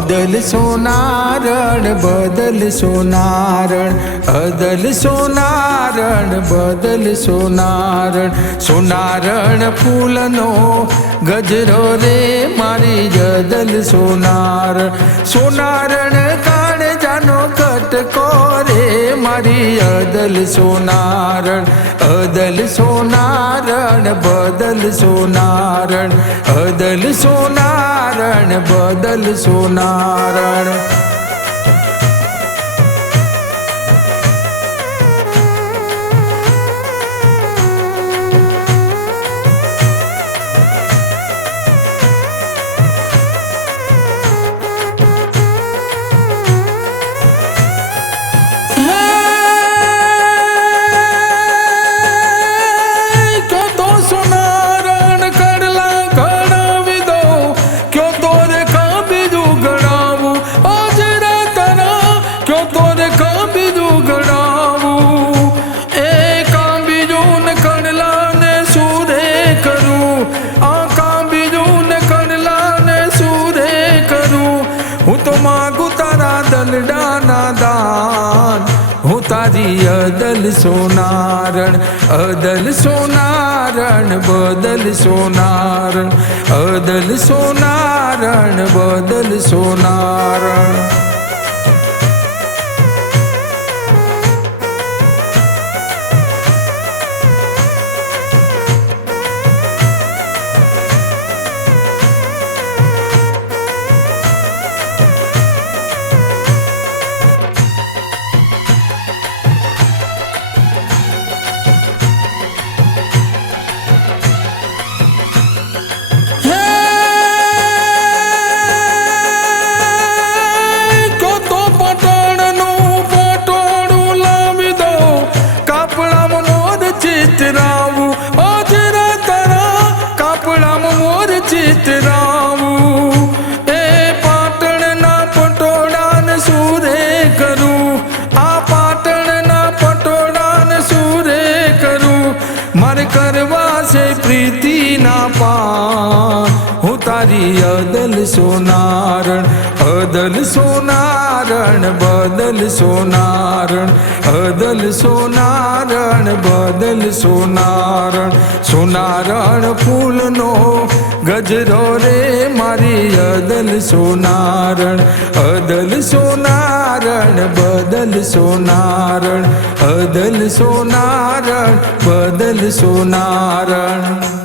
અદલ સોનારણ બદલ સોનારણ, અદલ સોનારણ બદલ સોનારણ, સોનારણ ફૂલનો ગજરો રે મારી અદલ સોનારણ, સોનારણ કાળજાનો કટકો રે મારી અદલ સોનારણ, અદલ સોનારણ બદલ સોનારણ, અદલ સોનારણ બદલ સોનારણ. દલડાના દાન હું તારી અદલ સોનારણ, અદલ સોનારણ બદલ સોનારણ, અદલ સોનારણ બદલ સોનારણ. પ્રીતિના પાન હું તારી અદલ સોનારણ, અદલ સોનારણ બદલ સોનારણ, અદલ સોનારણ બદલ સોનારણ, સોનારણ ફૂલનો ગજરો રે મારી અદલ સોનારણ, અદલ સોનારણ બદલ સોનારણ, અદલ સોનારણ બદલ સોનારણ.